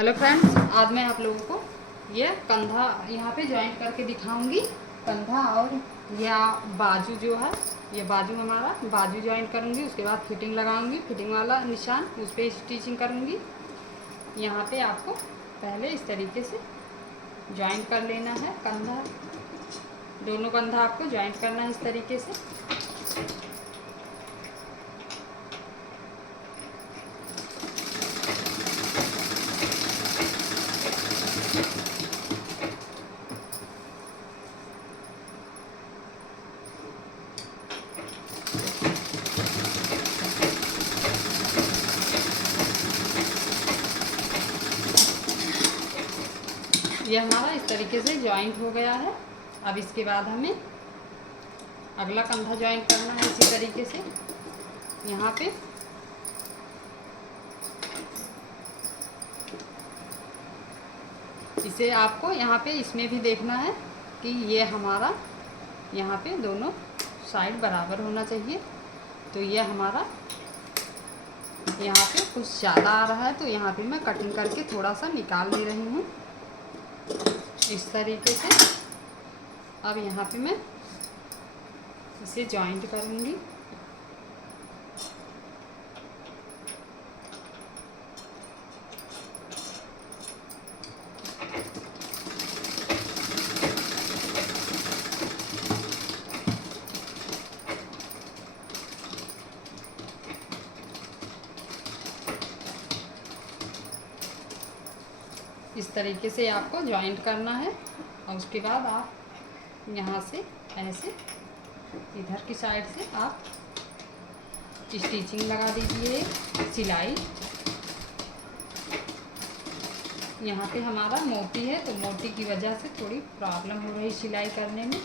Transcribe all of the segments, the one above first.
Hello friends, आज मैं आप लोगों को ये कंधा यहाँ पे ज्वाइंट करके दिखाऊंगी। कंधा और या बाजू जो है, ये बाजू हमारा बाजू ज्वाइंट करूँगी। उसके बाद फिटिंग लगाऊंगी, फिटिंग वाला निशान उस पर स्टिचिंग करूँगी। यहाँ पे आपको पहले इस तरीके से ज्वाइंट कर लेना है। कंधा, दोनों कंधा आपको ज्वाइंट करना है इस तरीके से। ये हमारा इस तरीके से ज्वाइंट हो गया है। अब इसके बाद हमें अगला कंधा ज्वाइंट करना है इसी तरीके से। यहाँ पे इसे आपको यहाँ पे इसमें भी देखना है कि ये हमारा यहाँ पे दोनों साइड बराबर होना चाहिए। तो ये हमारा यहाँ पे कुछ ज़्यादा आ रहा है, तो यहाँ पे मैं कटिंग करके थोड़ा सा निकाल ले रही हूँ इस तरीके से। अब यहाँ पे मैं इसे जॉइंट करूँगी। इस तरीके से आपको ज्वाइंट करना है। और उसके बाद आप यहाँ से ऐसे इधर की साइड से आप स्टिचिंग लगा दीजिए, सिलाई। यहाँ पे हमारा मोती है, तो मोती की वजह से थोड़ी प्रॉब्लम हो रही सिलाई करने में।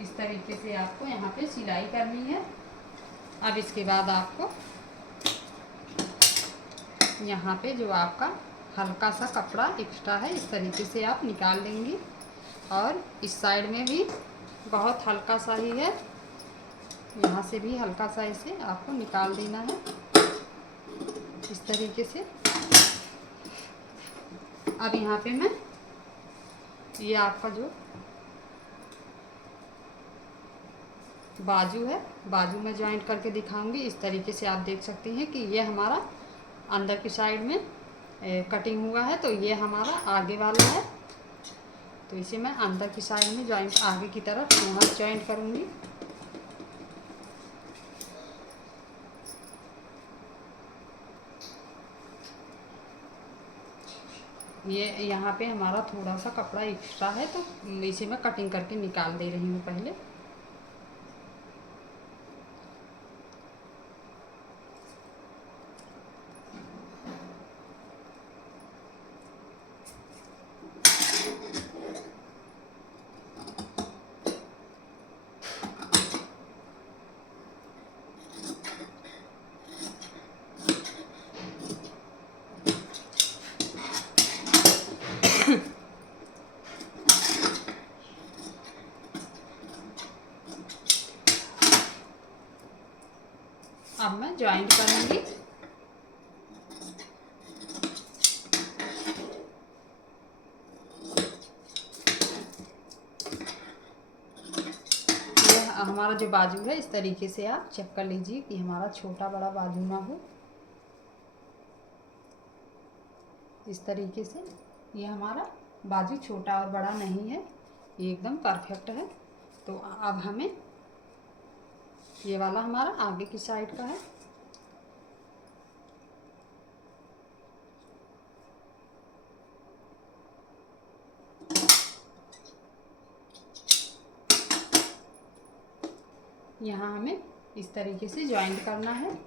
इस तरीके से आपको यहाँ पे सिलाई करनी है। अब इसके बाद आपको यहाँ पे जो आपका हल्का सा कपड़ा एक्स्ट्रा है, इस तरीके से आप निकाल देंगी। और इस साइड में भी बहुत हल्का सा ही है, यहाँ से भी हल्का सा इसे आपको निकाल देना है इस तरीके से। अब यहाँ पे मैं ये आपका जो बाजू है, बाजू में ज्वाइंट करके दिखाऊंगी। इस तरीके से आप देख सकते हैं कि ये हमारा अंदर की साइड में कटिंग हुआ है, तो ये हमारा आगे वाला है। तो इसे मैं अंदर की साइड में ज्वाइंट आगे की तरफ यहाँ ज्वाइंट करूँगी। ये यहाँ पे हमारा थोड़ा सा कपड़ा एक्स्ट्रा है, तो इसे मैं कटिंग करके निकाल दे रही हूँ पहले। अब मैं ज्वाइंट करूँगी। ये हमारा जो बाजू है, इस तरीके से आप चेक कर लीजिए कि हमारा छोटा बड़ा बाजू ना हो। इस तरीके से ये हमारा बाजू छोटा और बड़ा नहीं है, ये एकदम परफेक्ट है। तो अब हमें ये वाला हमारा आगे की साइड का है। यहाँ हमें इस तरीके से ज्वाइंट करना है।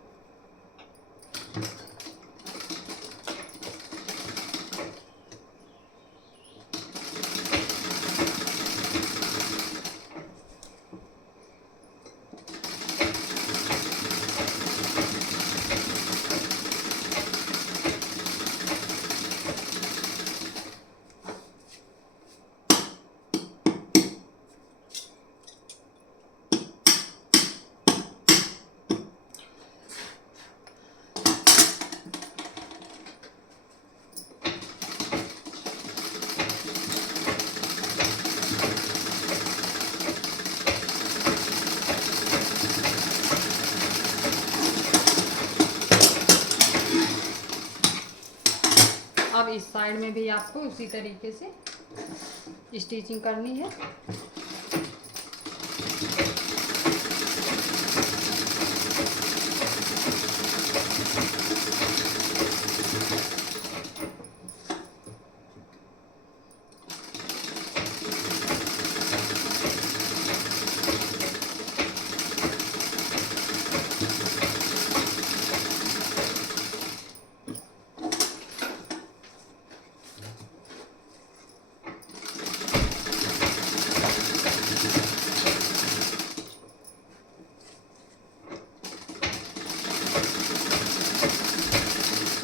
साइड में भी आपको उसी तरीके से स्टिचिंग करनी है।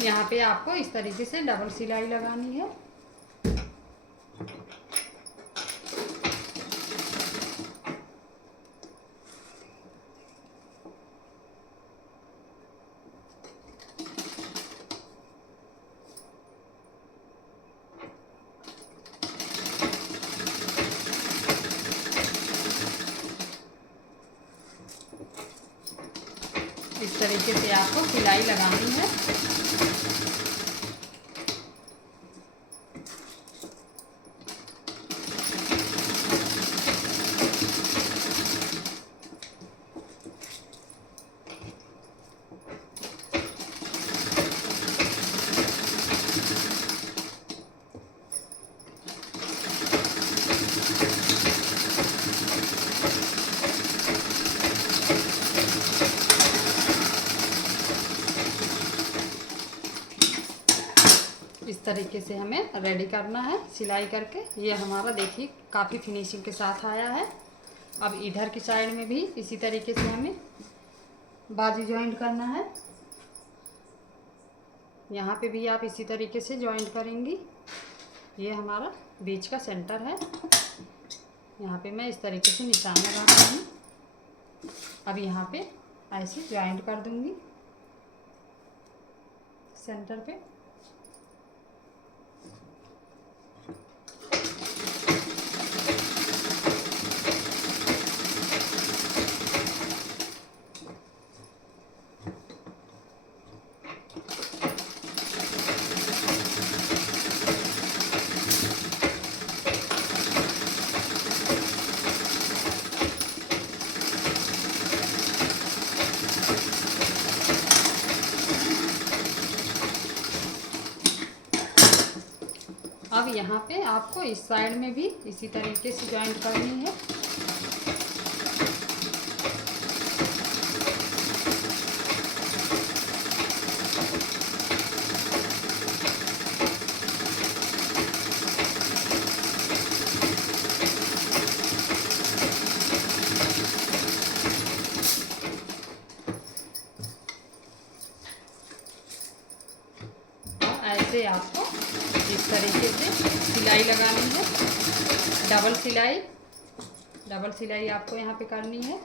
यहाँ पे आपको इस तरीके से डबल सिलाई लगानी है। इस तरीके से आपको सिलाई लगानी है। इस तरीके से हमें रेडी करना है सिलाई करके। ये हमारा देखिए काफ़ी फिनिशिंग के साथ आया है। अब इधर की साइड में भी इसी तरीके से हमें बाजू जॉइंट करना है। यहाँ पे भी आप इसी तरीके से जॉइंट करेंगी। ये हमारा बीच का सेंटर है। यहाँ पे मैं इस तरीके से निशान लगा रही हूँ। अब यहाँ पे ऐसे जॉइंट कर दूँगी सेंटर पे। अब यहाँ पे आपको इस साइड में भी इसी तरीके से जॉइंट करनी है। ऐसे आपको इस तरीके से सिलाई लगानी है। डबल सिलाई आपको यहाँ पे करनी है।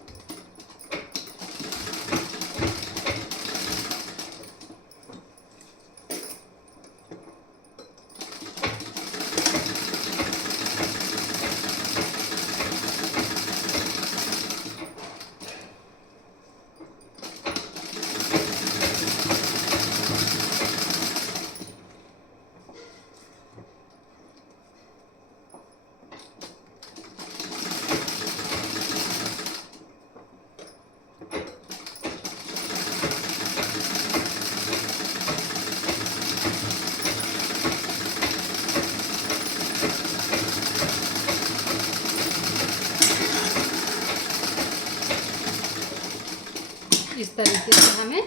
इस तरीके से हमें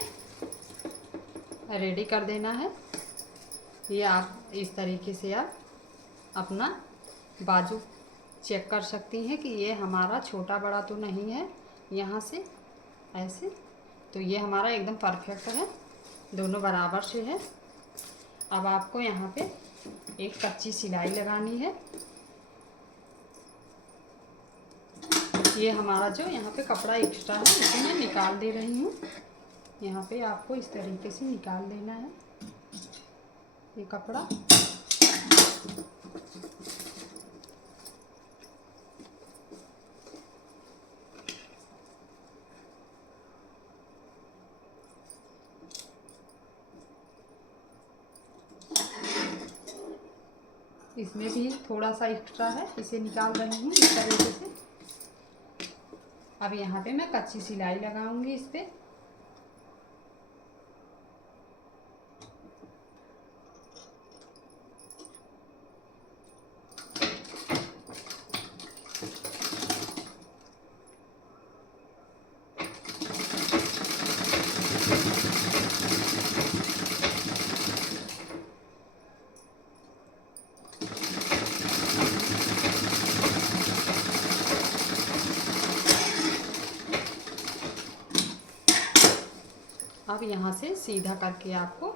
रेडी कर देना है। ये आप इस तरीके से आप अपना बाजू चेक कर सकती हैं कि ये हमारा छोटा बड़ा तो नहीं है। यहाँ से ऐसे तो ये हमारा एकदम परफेक्ट है, दोनों बराबर से है। अब आपको यहाँ पे एक कच्ची सिलाई लगानी है। ये हमारा जो यहाँ पे कपड़ा एक्स्ट्रा है इसे मैं निकाल दे रही हूँ। यहाँ पे आपको इस तरीके से निकाल देना है ये कपड़ा। इसमें भी थोड़ा सा एक्स्ट्रा है, इसे निकाल रही हूँ इस तरीके से। अब यहाँ पे मैं कच्ची सिलाई लगाऊंगी इस पे। अब यहाँ से सीधा करके आपको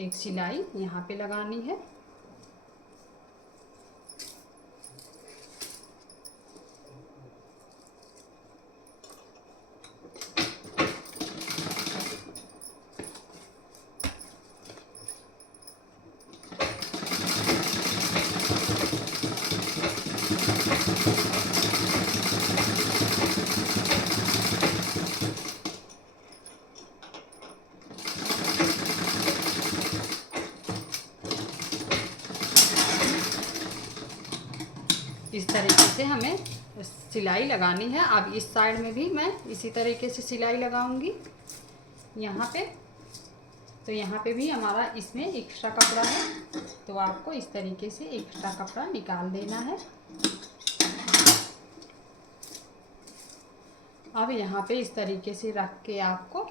एक सिलाई यहाँ पे लगानी है। इस तरीके से हमें सिलाई लगानी है। अब इस साइड में भी मैं इसी तरीके से सिलाई लगाऊंगी यहाँ पे। तो यहाँ पे भी हमारा इसमें एक्स्ट्रा कपड़ा है, तो आपको इस तरीके से एक्स्ट्रा कपड़ा निकाल देना है। अब यहाँ पे इस तरीके से रख के आपको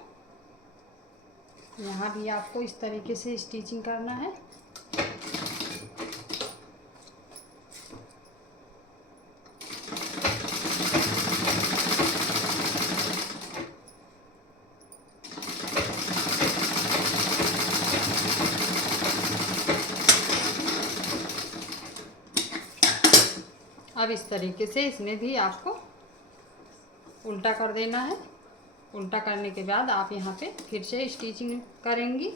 यहाँ भी आपको इस तरीके से स्टिचिंग करना है। अब इस तरीके से इसमें भी आपको उल्टा कर देना है। उल्टा करने के बाद आप यहाँ पे फिर से स्टिचिंग करेंगी।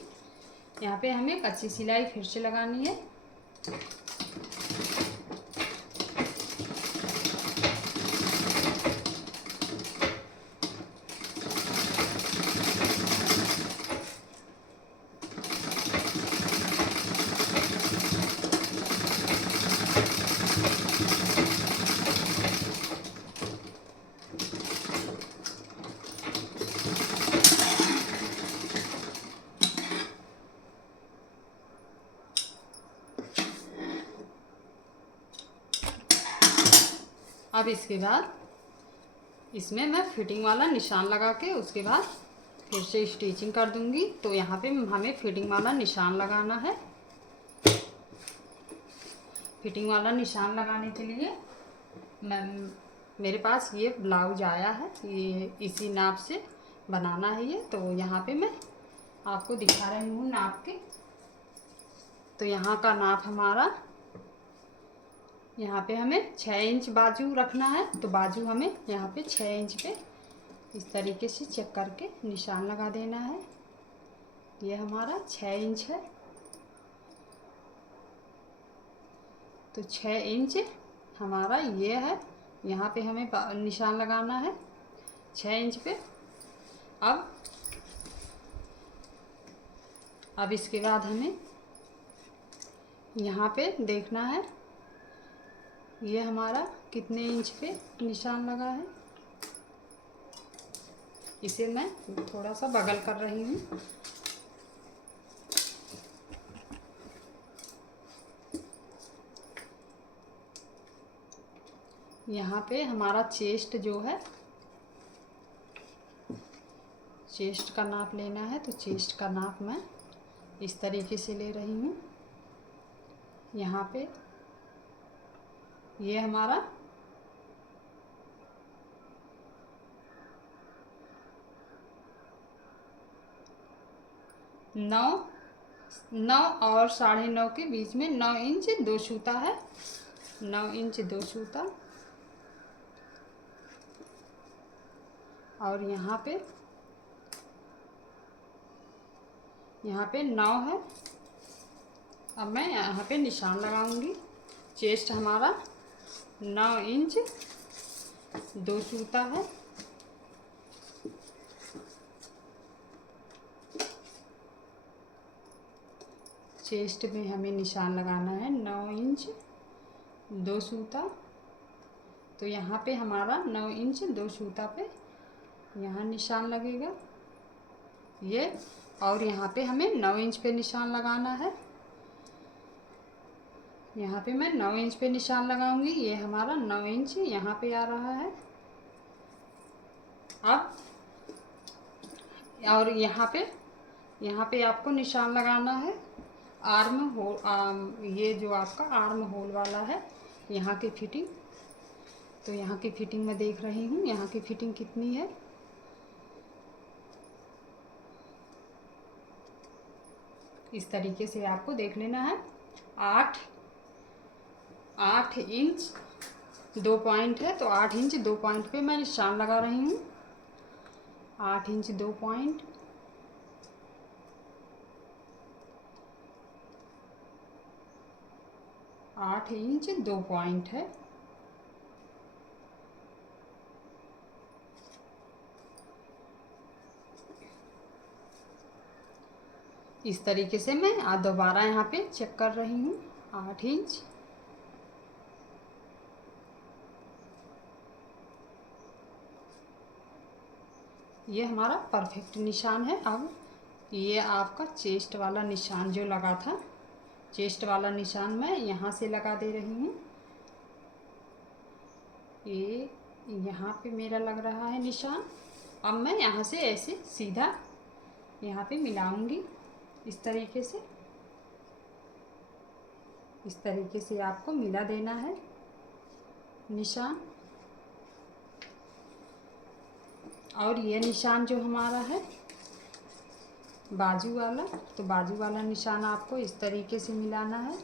यहाँ पे हमें कच्ची सिलाई फिर से लगानी है। अब इसके बाद इसमें मैं फिटिंग वाला निशान लगा के उसके बाद फिर से स्टिचिंग कर दूंगी। तो यहाँ पे हमें फिटिंग वाला निशान लगाना है। फिटिंग वाला निशान लगाने के लिए मेरे पास ये ब्लाउज आया है, ये इसी नाप से बनाना है ये। तो यहाँ पे मैं आपको दिखा रही हूँ नाप के। तो यहाँ का नाप हमारा, यहाँ पे हमें 6 इंच बाजू रखना है। तो बाजू हमें यहाँ पे 6 इंच पे इस तरीके से चेक करके निशान लगा देना है। ये हमारा 6 इंच है। तो 6 इंच हमारा ये है, यहाँ पे हमें निशान लगाना है 6 इंच पे। अब इसके बाद हमें यहाँ पे देखना है ये हमारा कितने इंच पे निशान लगा है। इसे मैं थोड़ा सा बगल कर रही हूँ। यहाँ पे हमारा चेस्ट जो है, चेस्ट का नाप लेना है। तो चेस्ट का नाप मैं इस तरीके से ले रही हूँ। यहाँ पे ये हमारा 9 और 9.5 के बीच में 9 इंच 2 सूता है। 9 इंच 2 सूता। और यहाँ पे 9 है। अब मैं यहाँ पे निशान लगाऊंगी। चेस्ट हमारा 9 इंच 2 सूता है। चेस्ट में हमें निशान लगाना है 9 इंच 2 सूता। तो यहाँ पे हमारा 9 इंच 2 सूता पे यहाँ निशान लगेगा ये, और यहाँ पे हमें 9 इंच पे निशान लगाना है। यहाँ पे मैं 9 इंच पे निशान लगाऊंगी। ये हमारा 9 इंच यहाँ पे आ रहा है। अब और यहाँ पे आपको निशान लगाना है आर्म होल, ये जो आपका आर्म होल वाला है यहाँ की फिटिंग। तो यहाँ की फिटिंग मैं देख रही हूँ, यहाँ की फिटिंग कितनी है। इस तरीके से आपको देख लेना है। 8 इंच 2 पॉइंट है, तो 8 इंच 2 पॉइंट पे मैं निशान लगा रही हूँ। 8 इंच 2 पॉइंट, 8 इंच 2 पॉइंट है। इस तरीके से मैं दोबारा यहाँ पे चेक कर रही हूँ। 8 इंच, ये हमारा परफेक्ट निशान है। अब ये आपका चेस्ट वाला निशान जो लगा था, चेस्ट वाला निशान मैं यहाँ से लगा दे रही हूँ। ये यहाँ पे मेरा लग रहा है निशान। अब मैं यहाँ से ऐसे सीधा यहाँ पे मिलाऊंगी इस तरीके से। इस तरीके से आपको मिला देना है निशान। और ये निशान जो हमारा है बाजू वाला, तो बाजू वाला निशान आपको इस तरीके से मिलाना है।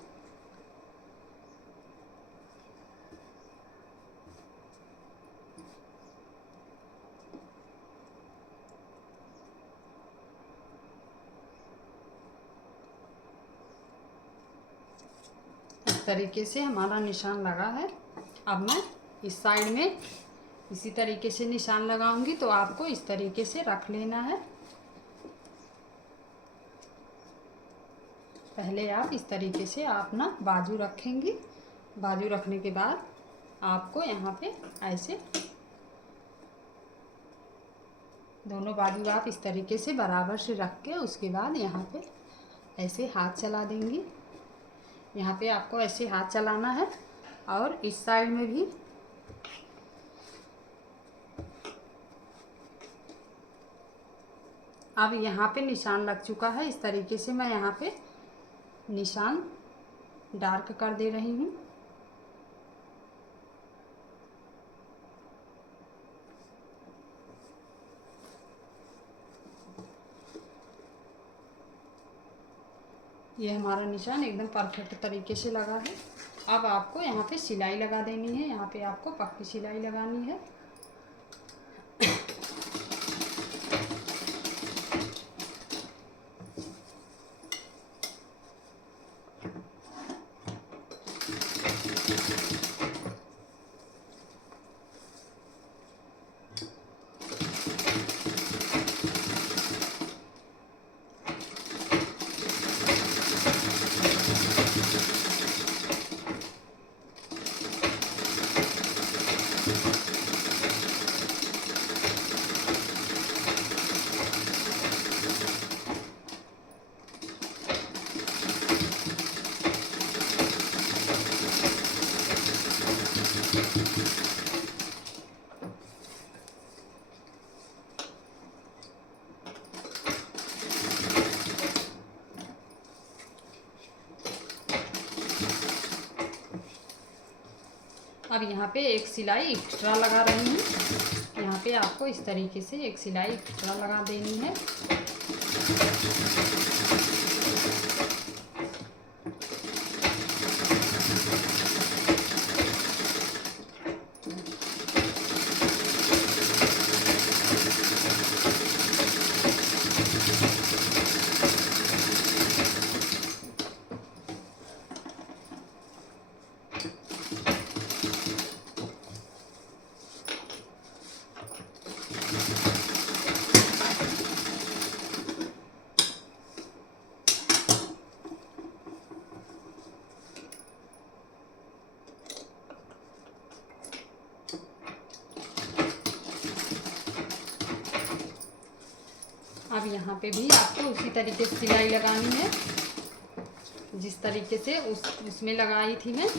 इस तरीके से हमारा निशान लगा है। अब मैं इस साइड में इसी तरीके से निशान लगाऊंगी, तो आपको इस तरीके से रख लेना है। पहले आप इस तरीके से आप ना बाजू रखेंगे। बाजू रखने के बाद आपको यहाँ पे ऐसे दोनों बाजू आप इस तरीके से बराबर से रख के उसके बाद यहाँ पे ऐसे हाथ चला देंगी। यहाँ पे आपको ऐसे हाथ चलाना है और इस साइड में भी अब यहाँ पे निशान लग चुका है। इस तरीके से मैं यहाँ पे निशान डार्क कर दे रही हूँ। ये हमारा निशान एकदम परफेक्ट तरीके से लगा है। अब आपको यहाँ पे सिलाई लगा देनी है। यहाँ पे आपको पक्की सिलाई लगानी है। अब यहाँ पे एक सिलाई एक्स्ट्रा लगा रही हूँ। यहाँ पे आपको इस तरीके से एक सिलाई एक्स्ट्रा लगा देनी है। अब यहाँ पे भी आपको उसी तरीके से सिलाई लगानी है, जिस तरीके से उसमें लगाई थी मैं।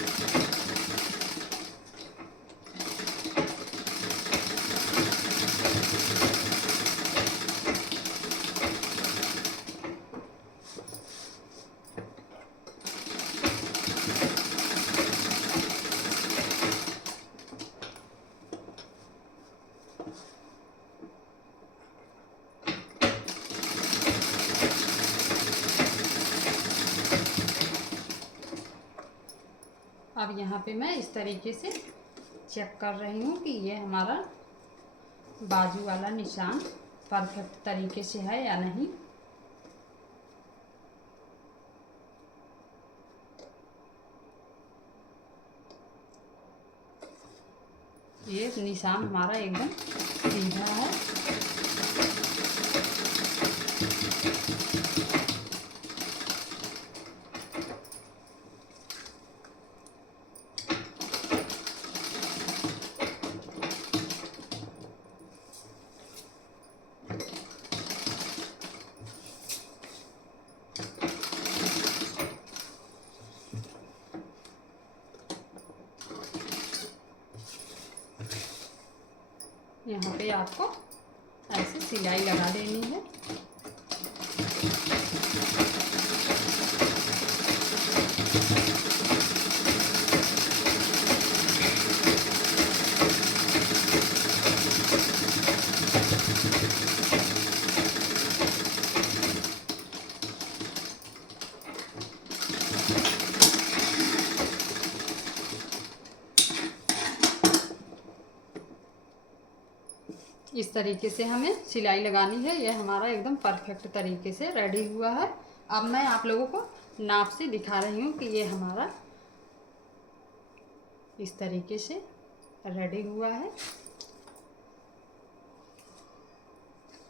अब यहाँ पे मैं इस तरीके से चेक कर रही हूँ कि ये हमारा बाजू वाला निशान परफेक्ट तरीके से है या नहीं। ये निशान हमारा एकदम सीधा है। यहाँ पे आपको ऐसे सिलाई लगा देनी है। इस तरीके से हमें सिलाई लगानी है। यह हमारा एकदम परफेक्ट तरीके से रेडी हुआ है। अब मैं आप लोगों को नाप से दिखा रही हूँ कि ये हमारा इस तरीके से रेडी हुआ है।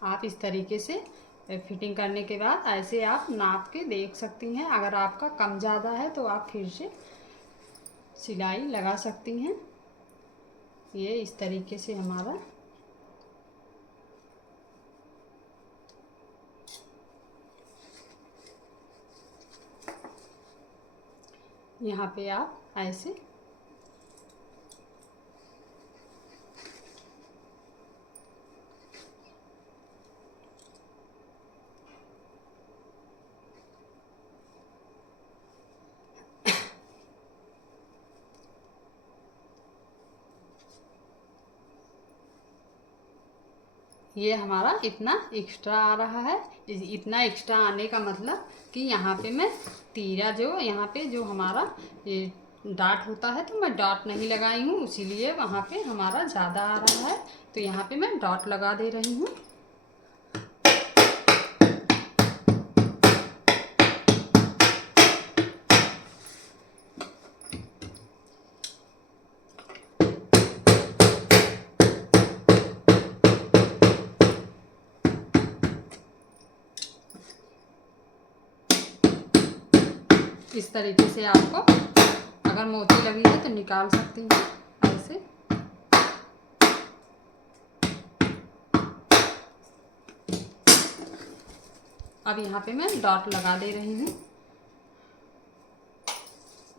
आप इस तरीके से फिटिंग करने के बाद ऐसे आप नाप के देख सकती हैं। अगर आपका कम ज़्यादा है तो आप फिर से सिलाई लगा सकती हैं। ये इस तरीके से हमारा यहाँ पे आप ऐसे ये हमारा इतना एक्स्ट्रा आ रहा है। इतना एक्स्ट्रा आने का मतलब कि यहाँ पे मैं तीरा जो यहाँ पे जो हमारा ये डॉट होता है तो मैं डॉट नहीं लगाई हूँ, इसीलिए वहाँ पे हमारा ज़्यादा आ रहा है। तो यहाँ पे मैं डॉट लगा दे रही हूँ। इस तरीके से आपको अगर मोती लगी है तो निकाल सकती हैं ऐसे। अब यहाँ पे मैं डॉट लगा दे रही हूँ।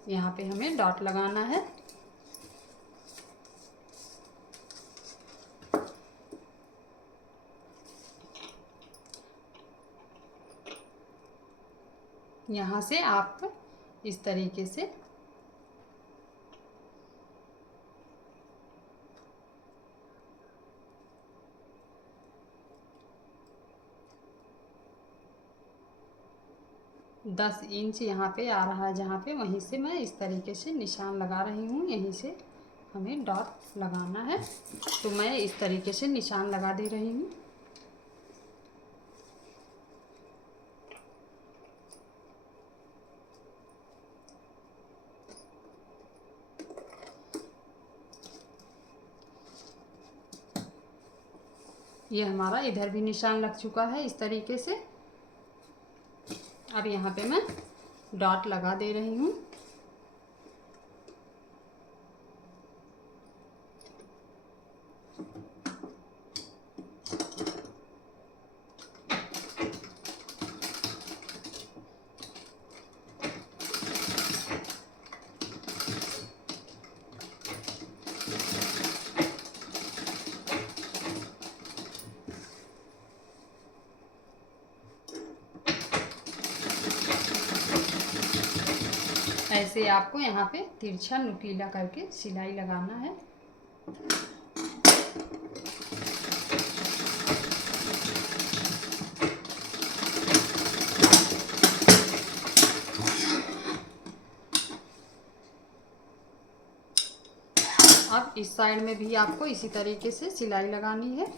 यहाँ पे हमें डॉट लगाना है। यहाँ से आप इस तरीके से दस इंच यहाँ पे आ रहा है जहाँ पे, वहीं से मैं इस तरीके से निशान लगा रही हूँ। यहीं से हमें डॉट लगाना है, तो मैं इस तरीके से निशान लगा दे रही हूँ। ये हमारा इधर भी निशान लग चुका है इस तरीके से। अब यहाँ पे मैं डॉट लगा दे रही हूँ। ऐसे आपको यहाँ पे तिरछा नुकीला करके सिलाई लगाना है। अब इस साइड में भी आपको इसी तरीके से सिलाई लगानी है।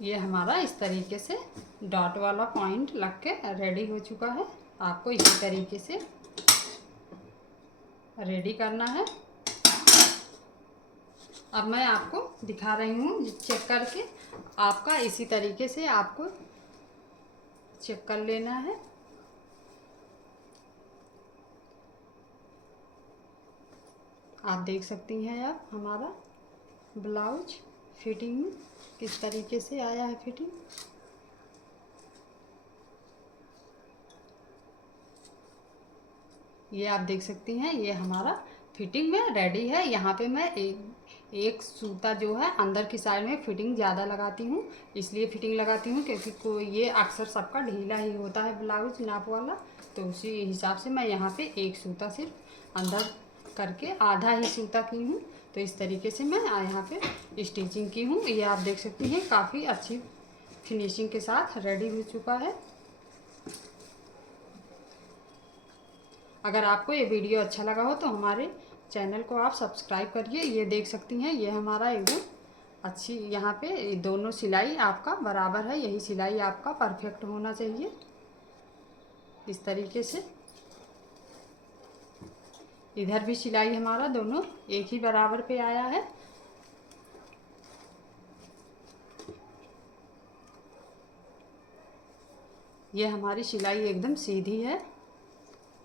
ये हमारा इस तरीके से डॉट वाला पॉइंट लग के रेडी हो चुका है। आपको इसी तरीके से रेडी करना है। अब मैं आपको दिखा रही हूँ चेक करके। आपका इसी तरीके से आपको चेक कर लेना है। आप देख सकती हैं आप हमारा ब्लाउज फिटिंग में किस तरीके से आया है फिटिंग। ये आप देख सकती हैं ये हमारा फिटिंग में रेडी है। यहाँ पे मैं एक सूता जो है अंदर की साइड में फिटिंग ज़्यादा लगाती हूँ, इसलिए फिटिंग लगाती हूँ क्योंकि ये अक्सर सबका ढीला ही होता है ब्लाउज नाप वाला। तो उसी हिसाब से मैं यहाँ पे एक सूता सिर्फ अंदर करके आधा ही सूता की हूँ। तो इस तरीके से मैं यहाँ पे स्टिचिंग की हूँ। ये आप देख सकती हैं काफ़ी अच्छी फिनिशिंग के साथ रेडी हो चुका है। अगर आपको ये वीडियो अच्छा लगा हो तो हमारे चैनल को आप सब्सक्राइब करिए। ये देख सकती हैं ये हमारा एकदम अच्छी यहाँ पे दोनों सिलाई आपका बराबर है। यही सिलाई आपका परफेक्ट होना चाहिए इस तरीके से। इधर भी सिलाई हमारा दोनों एक ही बराबर पे आया है। ये हमारी सिलाई एकदम सीधी है।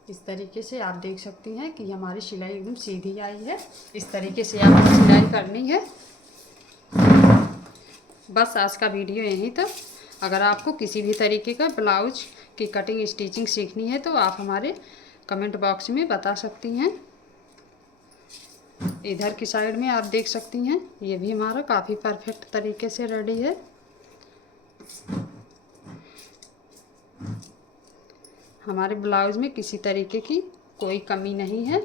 इस तरीके से आप देख सकती हैं कि हमारी सिलाई एकदम सीधी आई है। इस तरीके से आपको सिलाई करनी है। बस आज का वीडियो यहीं तक। अगर आपको किसी भी तरीके का ब्लाउज की कटिंग स्टिचिंग सीखनी है तो आप हमारे कमेंट बॉक्स में बता सकती हैं। इधर की साइड में आप देख सकती हैं ये भी हमारा काफ़ी परफेक्ट तरीके से रेडी है। हमारे ब्लाउज में किसी तरीके की कोई कमी नहीं है।